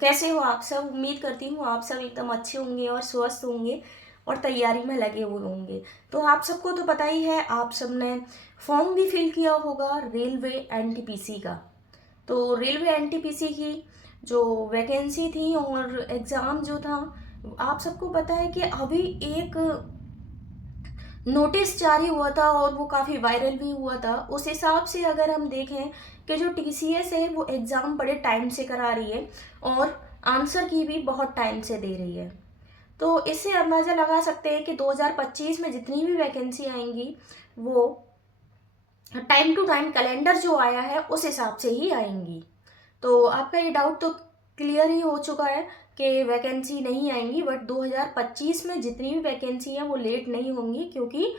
कैसे हो आप सब। उम्मीद करती हूँ आप सब एकदम अच्छे होंगे और स्वस्थ होंगे और तैयारी में लगे हुए होंगे। तो आप सबको तो पता ही है, आप सब ने फॉर्म भी फिल किया होगा रेलवे एनटीपीसी का। तो रेलवे एनटीपीसी की जो वैकेंसी थी और एग्ज़ाम जो था, आप सबको पता है कि अभी एक नोटिस जारी हुआ था और वो काफ़ी वायरल भी हुआ था। उस हिसाब से अगर हम देखें कि जो टीसीएस है वो एग्ज़ाम बड़े टाइम से करा रही है और आंसर की भी बहुत टाइम से दे रही है। तो इससे अंदाज़ा लगा सकते हैं कि 2025 में जितनी भी वैकेंसी आएंगी वो टाइम टू टाइम कैलेंडर जो आया है उस हिसाब से ही आएंगी। तो आपका ये डाउट तो क्लियर ही हो चुका है कि वैकेंसी नहीं आएंगी, बट 2025 में जितनी भी वैकेंसी है वो लेट नहीं होंगी, क्योंकि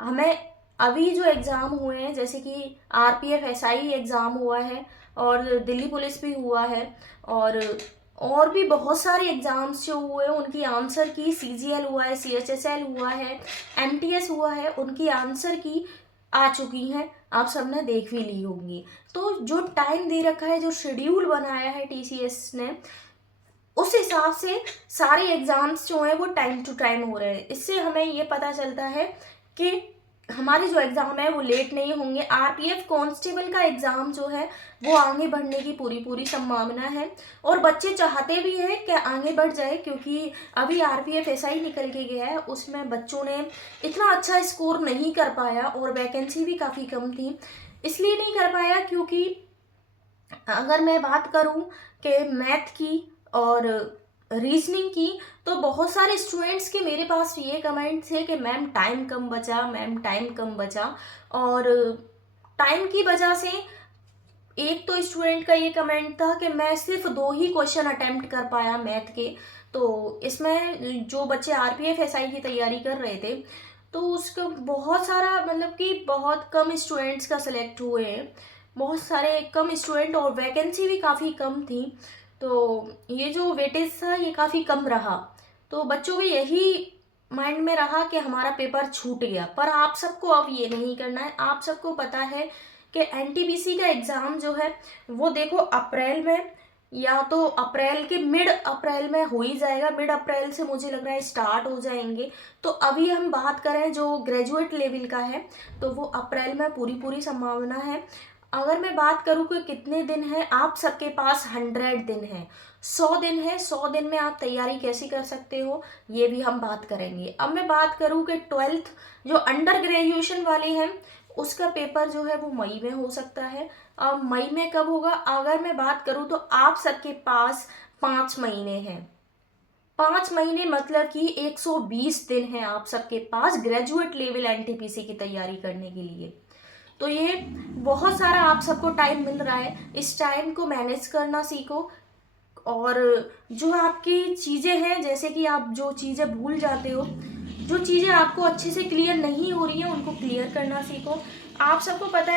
हमें अभी जो एग्ज़ाम हुए हैं जैसे कि आरपीएफ एसआई एग्ज़ाम हुआ है और दिल्ली पुलिस भी हुआ है और भी बहुत सारे एग्ज़ाम्स जो हुए हैं उनकी आंसर की, सीजीएल हुआ है, सीएचएसएल हुआ है, एमटीएस हुआ है, उनकी आंसर की आ चुकी हैं। आप सबने देख भी ली होंगी। तो जो टाइम दे रखा है, जो शेड्यूल बनाया है टीसीएस ने, उस हिसाब से सारे एग्ज़ाम्स जो हैं वो टाइम टू टाइम हो रहे हैं। इससे हमें ये पता चलता है कि हमारे जो एग्ज़ाम है वो लेट नहीं होंगे। आरपीएफ कांस्टेबल का एग्ज़ाम जो है वो आगे बढ़ने की पूरी पूरी संभावना है और बच्चे चाहते भी हैं कि आगे बढ़ जाए, क्योंकि अभी आरपीएफ एसआई निकल के गया है, उसमें बच्चों ने इतना अच्छा स्कोर नहीं कर पाया और वैकेंसी भी काफ़ी कम थी। इसलिए नहीं कर पाया क्योंकि अगर मैं बात करूं कि मैथ की और रीजनिंग की, तो बहुत सारे स्टूडेंट्स के मेरे पास ये कमेंट थे कि मैम टाइम कम बचा, मैम टाइम कम बचा। और टाइम की वजह से एक तो स्टूडेंट का ये कमेंट था कि मैं सिर्फ 2 ही क्वेश्चन अटेम्प्ट कर पाया मैथ के। तो इसमें जो बच्चे आरपीएफ एसआई की तैयारी कर रहे थे, तो उसका बहुत सारा, मतलब कि बहुत कम स्टूडेंट्स का सिलेक्ट हुए हैं, बहुत सारे कम स्टूडेंट, और वैकेंसी भी काफ़ी कम थी। तो ये जो वेटेज था ये काफ़ी कम रहा। तो बच्चों को यही माइंड में रहा कि हमारा पेपर छूट गया। पर आप सबको अब ये नहीं करना है। आप सबको पता है कि एनटीपीसी का एग्ज़ाम जो है वो देखो अप्रैल में, या तो अप्रैल के मिड अप्रैल में हो ही जाएगा। मिड अप्रैल से मुझे लग रहा है स्टार्ट हो जाएंगे। तो अभी हम बात करें जो ग्रेजुएट लेवल का है तो वो अप्रैल में पूरी पूरी संभावना है। अगर मैं बात करूँ कि कितने दिन है, आप सबके पास 100 दिन है, 100 दिन है। 100 दिन में आप तैयारी कैसी कर सकते हो ये भी हम बात करेंगे। अब मैं बात करूँ कि 12th जो अंडर ग्रेजुएशन वाले हैं उसका पेपर जो है वो मई में हो सकता है। अब मई में कब होगा, अगर मैं बात करूँ तो आप सबके पास 5 महीने हैं। 5 महीने मतलब कि 120 दिन है आप सबके पास ग्रेजुएट लेवल एनटीपीसी की तैयारी करने के लिए। तो ये बहुत सारा आप सबको टाइम मिल रहा है। इस टाइम को मैनेज करना सीखो। और जो आपकी चीज़ें हैं, जैसे कि आप जो चीज़ें भूल जाते हो, जो चीज़ें आपको अच्छे से क्लियर नहीं हो रही हैं उनको क्लियर करना सीखो। आप सबको पता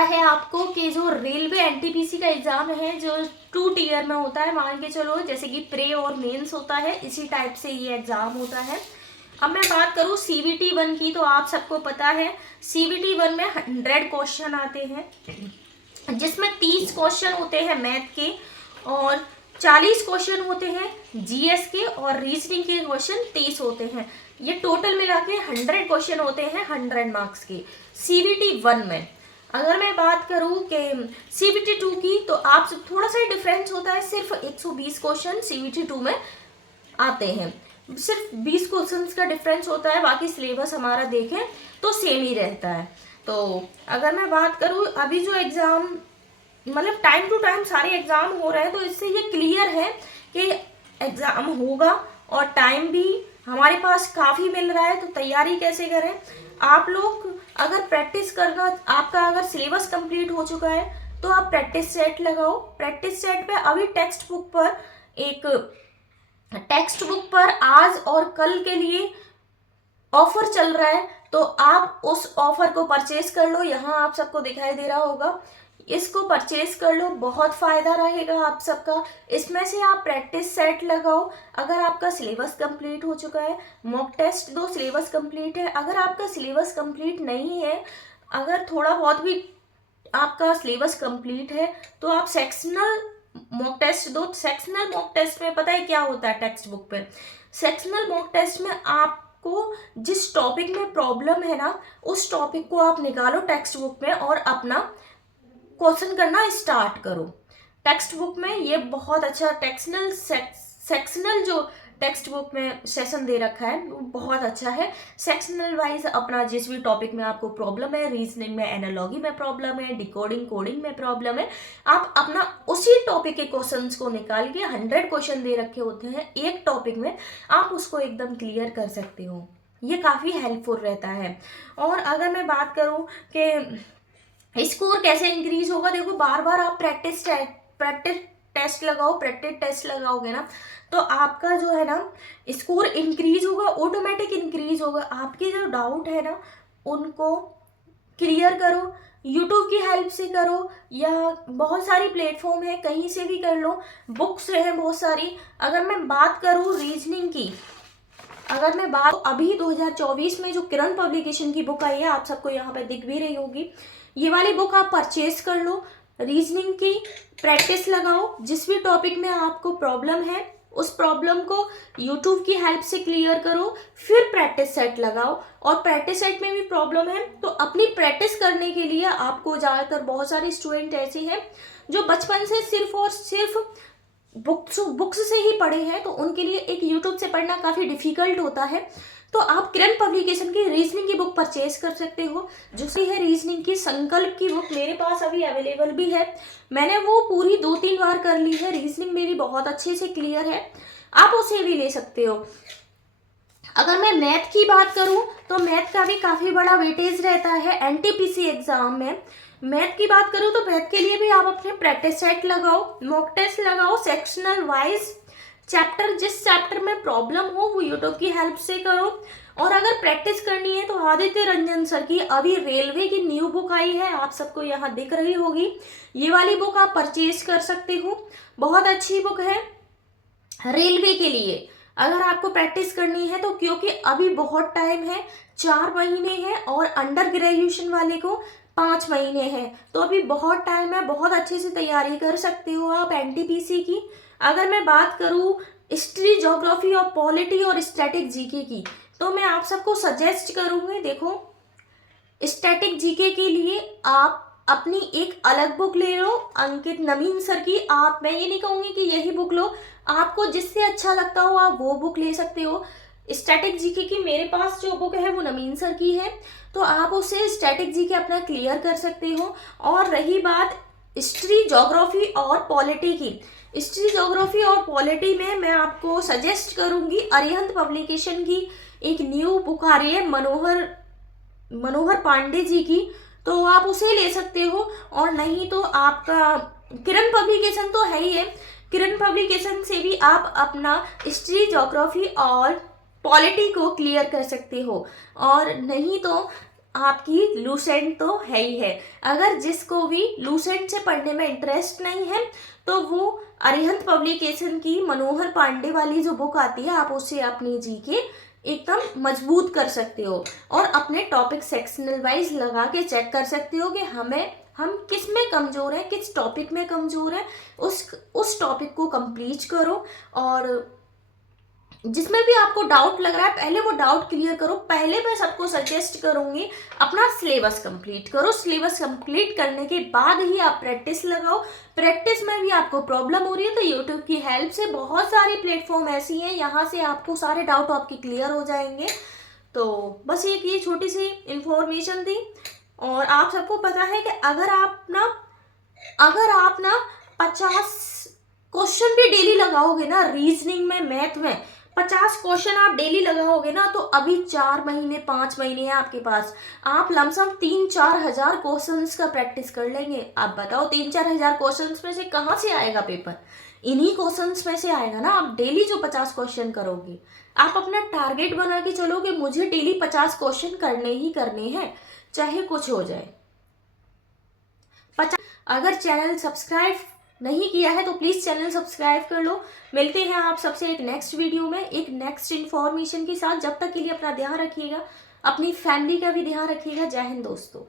है आपको कि जो रेलवे एनटीपीसी का एग्ज़ाम है जो 2 टीयर में होता है, मान के चलो जैसे कि प्रे और मेंस होता है, इसी टाइप से ये एग्ज़ाम होता है। अब मैं बात करूँ सीवीटी 1 की, तो आप सबको पता है सीवीटी 1 में 100 क्वेश्चन आते हैं, जिसमें 30 क्वेश्चन होते हैं मैथ के और 40 क्वेश्चन होते हैं जीएस के और रीजनिंग के क्वेश्चन 30 होते हैं। ये टोटल मिला के 100 क्वेश्चन होते हैं 100 मार्क्स के सीवीटी 1 में। अगर मैं बात करूँ कि सीवीटी 2 की, तो आप थोड़ा सा डिफरेंस होता है, सिर्फ 120 क्वेश्चन सीवीटी 2 में आते हैं। सिर्फ 20 क्वेश्चंस का डिफरेंस होता है, बाकी सिलेबस हमारा देखें तो सेम ही रहता है। तो अगर मैं बात करूँ अभी जो एग्ज़ाम, मतलब टाइम टू टाइम सारे एग्ज़ाम हो रहे हैं, तो इससे ये क्लियर है कि एग्ज़ाम होगा और टाइम भी हमारे पास काफ़ी मिल रहा है। तो तैयारी कैसे करें आप लोग, अगर प्रैक्टिस करना, आपका अगर सिलेबस कंप्लीट हो चुका है तो आप प्रैक्टिस सेट लगाओ। प्रैक्टिस सेट पे अभी टेक्स्ट बुक पर आज और कल के लिए ऑफर चल रहा है, तो आप उस ऑफर को परचेज कर लो। यहाँ आप सबको दिखाई दे रहा होगा, इसको परचेज कर लो, बहुत फायदा रहेगा आप सबका। इसमें से आप प्रैक्टिस सेट लगाओ। अगर आपका सिलेबस कंप्लीट हो चुका है, मॉक टेस्ट दो, सिलेबस कंप्लीट है। अगर आपका सिलेबस कंप्लीट नहीं है, अगर थोड़ा बहुत भी आपका सिलेबस कंप्लीट है तो आप सेक्शनल मॉक टेस्ट दो। सेक्शनल मॉक टेस्ट में पता है क्या होता है टेक्स्ट बुक पे? सेक्शनल मॉक टेस्ट में आपको जिस टॉपिक में प्रॉब्लम है ना, उस टॉपिक को आप निकालो टेक्स्ट बुक में और अपना क्वेश्चन करना स्टार्ट करो। टेक्स्ट बुक में ये बहुत अच्छा सेक्शनल जो टेक्स्ट बुक में सेशन दे रखा है वो बहुत अच्छा है। सेक्शनल वाइज अपना जिस भी टॉपिक में आपको प्रॉब्लम है, रीजनिंग में एनालॉगी में प्रॉब्लम है, डिकोडिंग कोडिंग में प्रॉब्लम है, आप अपना उसी टॉपिक के क्वेश्चंस को निकाल के 100 क्वेश्चन दे रखे होते हैं एक टॉपिक में, आप उसको एकदम क्लियर कर सकते हो। ये काफ़ी हेल्पफुल रहता है। और अगर मैं बात करूँ कि स्कोर कैसे इंक्रीज होगा, देखो बार बार आप प्रैक्टिस टेस्ट लगाओगे ना तो आपका जो है ना स्कोर इंक्रीज होगा, ऑटोमेटिक इंक्रीज होगा। आपके जो डाउट है ना उनको क्लियर करो, यूट्यूब की हेल्प से करो या बहुत सारी प्लेटफॉर्म है कहीं से भी कर लो, बुक्स हैं बहुत सारी। अगर मैं बात करूँ रीजनिंग की, अगर मैं बात अभी 2024 में जो किरण पब्लिकेशन की बुक आई है, आप सबको यहाँ पे दिख भी रही होगी, ये वाली बुक आप परचेज कर लो। रीजनिंग की प्रैक्टिस लगाओ, जिस भी टॉपिक में आपको प्रॉब्लम है उस प्रॉब्लम को यूट्यूब की हेल्प से क्लियर करो, फिर प्रैक्टिस सेट लगाओ। और प्रैक्टिस सेट में भी प्रॉब्लम है तो अपनी प्रैक्टिस करने के लिए आपको ज़्यादातर बहुत सारे स्टूडेंट ऐसे हैं जो बचपन से सिर्फ और सिर्फ बुक्स से ही पढ़े हैं, तो उनके लिए एक यूट्यूब से पढ़ना काफ़ी डिफिकल्ट होता है। तो आप किरण पब्लिकेशन की रीजनिंग की बुक परचेज कर सकते हो, जो सी है रीजनिंग की संकल्प की बुक मेरे पास अभी अवेलेबल भी है। मैंने वो पूरी 2-3 बार कर ली है, रीजनिंग मेरी बहुत अच्छे से क्लियर है, आप उसे भी ले सकते हो। अगर मैं मैथ की बात करूं तो मैथ का भी काफ़ी बड़ा वेटेज रहता है एनटीपीसी एग्जाम में। मैथ की बात करूं तो मैथ के लिए भी आप अपने प्रैक्टिस सेट लगाओ, मॉक टेस्ट लगाओ, सेक्शनल वाइज चैप्टर जिस चैप्टर में प्रॉब्लम हो वो यूट्यूब की हेल्प से करो। और अगर प्रैक्टिस करनी है तो आदित्य रंजन सर की अभी रेलवे की न्यू बुक आई है, आप सबको यहाँ दिख रही होगी, ये वाली बुक आप परचेज कर सकते हो, बहुत अच्छी बुक है रेलवे के लिए। अगर आपको प्रैक्टिस करनी है तो, क्योंकि अभी बहुत टाइम है, 4 महीने हैं और अंडर ग्रेजुएशन वाले को 5 महीने हैं, तो अभी बहुत टाइम है, बहुत अच्छे से तैयारी कर सकते हो आप एनटीपीसी की। अगर मैं बात करूँ हिस्ट्री, ज्योग्राफी और पॉलिटी और स्टैटिक जीके की, तो मैं आप सबको सजेस्ट करूँगी, देखो स्टैटिक जीके के लिए आप अपनी एक अलग बुक ले लो अंकित नवीन सर की। आप, मैं ये नहीं कहूँगी कि यही बुक लो, आपको जिससे अच्छा लगता हो आप वो बुक ले सकते हो। स्टैटिक जीके की मेरे पास जो बुक है वो नवीन सर की है, तो आप उससे स्टैटिक जीके अपना क्लियर कर सकते हो। और रही बात हिस्ट्री, ज्योग्राफी और पॉलिटी की, हिस्ट्री, ज्योग्राफी और पॉलिटी में मैं आपको सजेस्ट करूँगी अरिहंत पब्लिकेशन की एक न्यू बुक आ रही है मनोहर पांडे जी की, तो आप उसे ले सकते हो। और नहीं तो आपका किरण पब्लिकेशन तो है ही है, किरण पब्लिकेशन से भी आप अपना हिस्ट्री, ज्योग्राफी और पॉलिटी को क्लियर कर सकते हो। और नहीं तो आपकी लूसेंट तो है ही है। अगर जिसको भी लूसेंट से पढ़ने में इंटरेस्ट नहीं है तो वो अरिहंत पब्लिकेशन की मनोहर पांडे वाली जो बुक आती है, आप उससे अपनी जीके एकदम मजबूत कर सकते हो और अपने टॉपिक सेक्शनल वाइज लगा के चेक कर सकते हो कि हम किस में कमज़ोर हैं, किस टॉपिक में कमज़ोर हैं, उस टॉपिक को कंप्लीट करो। और जिसमें भी आपको डाउट लग रहा है पहले वो डाउट क्लियर करो। पहले मैं सबको सजेस्ट करूंगी अपना सिलेबस कंप्लीट करो, सिलेबस कंप्लीट करने के बाद ही आप प्रैक्टिस लगाओ। प्रैक्टिस में भी आपको प्रॉब्लम हो रही है तो यूट्यूब की हेल्प से बहुत सारी प्लेटफॉर्म ऐसी हैं, यहाँ से आपको सारे डाउट आपके क्लियर हो जाएंगे। तो बस एक ये छोटी सी इंफॉर्मेशन थी। और आप सबको पता है कि अगर आप ना 50 क्वेश्चन भी डेली लगाओगे ना, रीजनिंग में, मैथ में 50 क्वेश्चन आप डेली लगाओगे ना, तो अभी 4 महीने 5 महीने हैं आपके पास, आप लमसम 3-4 हजार क्वेश्चंस का प्रैक्टिस कर लेंगे। आप बताओ 3-4 हजार क्वेश्चंस में से कहाँ से आएगा पेपर? इन्हीं क्वेश्चंस में से आएगा ना। आप डेली जो 50 क्वेश्चन करोगे, आप अपना टारगेट बना के चलोगे मुझे डेली 50 क्वेश्चन करने ही करने हैं, चाहे कुछ हो जाए। अगर चैनल सब्सक्राइब नहीं किया है तो प्लीज़ चैनल सब्सक्राइब कर लो। मिलते हैं आप सबसे एक नेक्स्ट वीडियो में एक नेक्स्ट इन्फॉर्मेशन के साथ। जब तक के लिए अपना ध्यान रखिएगा, अपनी फैमिली का भी ध्यान रखिएगा। जय हिंद दोस्तों।